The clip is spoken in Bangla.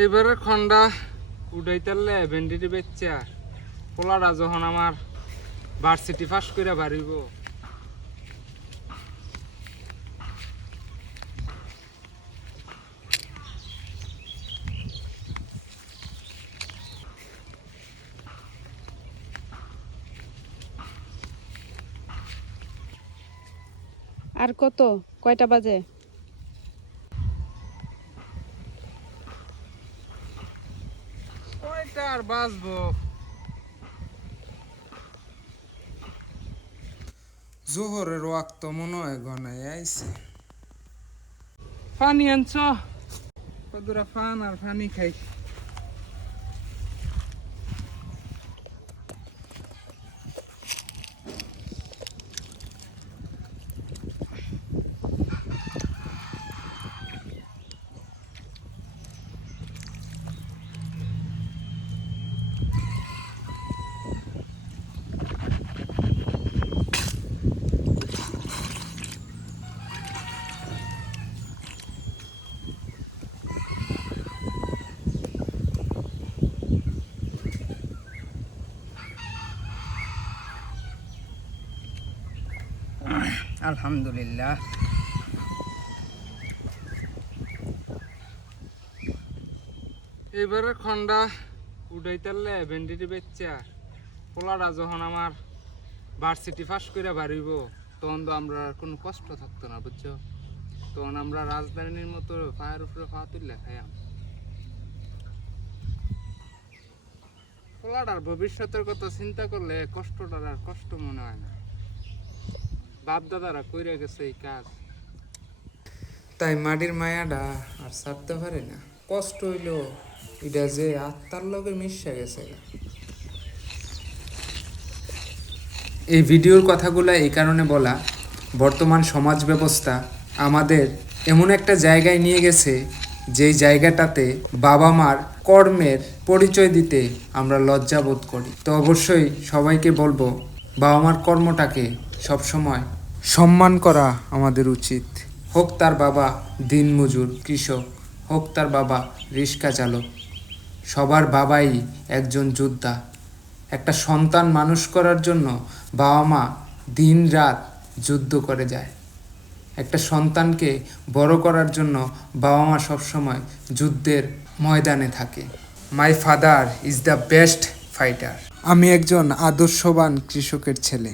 এবারে খন্ডা উঠাইতারলে ভেন্ডিটি বেচা পোলাটা যখন আমার ভার্সিটি পাস করে বাড়িব আর কয়টা বাজে? কয়টা আর বাঁচবো, জোহরের ওয়াক্ত মনে হয় ঘনাই আইছে। পানি আনছ? কদুরা পান আর পানি খাই। আলহামদুলিল্লাহ। এবারে খন্ডা উঠাইতারলে ভেন্ডিটি বেচা পোলাটা যখন আমার ভার্সিটি পাস করে বাড়িব তখন তো আমরা কোনো কষ্ট থাকতো না, বুঝছো? তখন আমরা রাজধানীর মতো পায়ের উপরে পা তুললে খাইয়াম। পোলাটার ভবিষ্যতের কথা চিন্তা করলে কষ্টটার আর কষ্ট মনে হয় না। বাপ দাদারা কইরা গেছে এই কাজ, তাই মাটির মায়াটা আর ছাড়তে পারে না। কষ্ট হইল এটা যে আত্মার লগে মিশে গেছে। এই ভিডিওর কথাগুলো এই কারণে বলা, বর্তমান সমাজ ব্যবস্থা আমাদের এমন একটা জায়গায় নিয়ে গেছে যেই জায়গাটাতে বাবা মার কর্মের পরিচয় দিতে আমরা লজ্জাবোধ করি। তো অবশ্যই সবাইকে বলবো বাবা মার কর্মটাকে সবসময় সম্মান করা আমাদের উচিত। হোক তার বাবা দিনমজুর কৃষক, হোক তার বাবা রিক্সা চালক, সবার বাবাই একজন যোদ্ধা। একটা সন্তান মানুষ করার জন্য বাবা মা দিন রাত যুদ্ধ করে যায়। একটা সন্তানকে বড় করার জন্য বাবা মা সবসময় যুদ্ধের ময়দানে থাকে। My father is the best fighter. আমি একজন আদর্শবান কৃষকের ছেলে।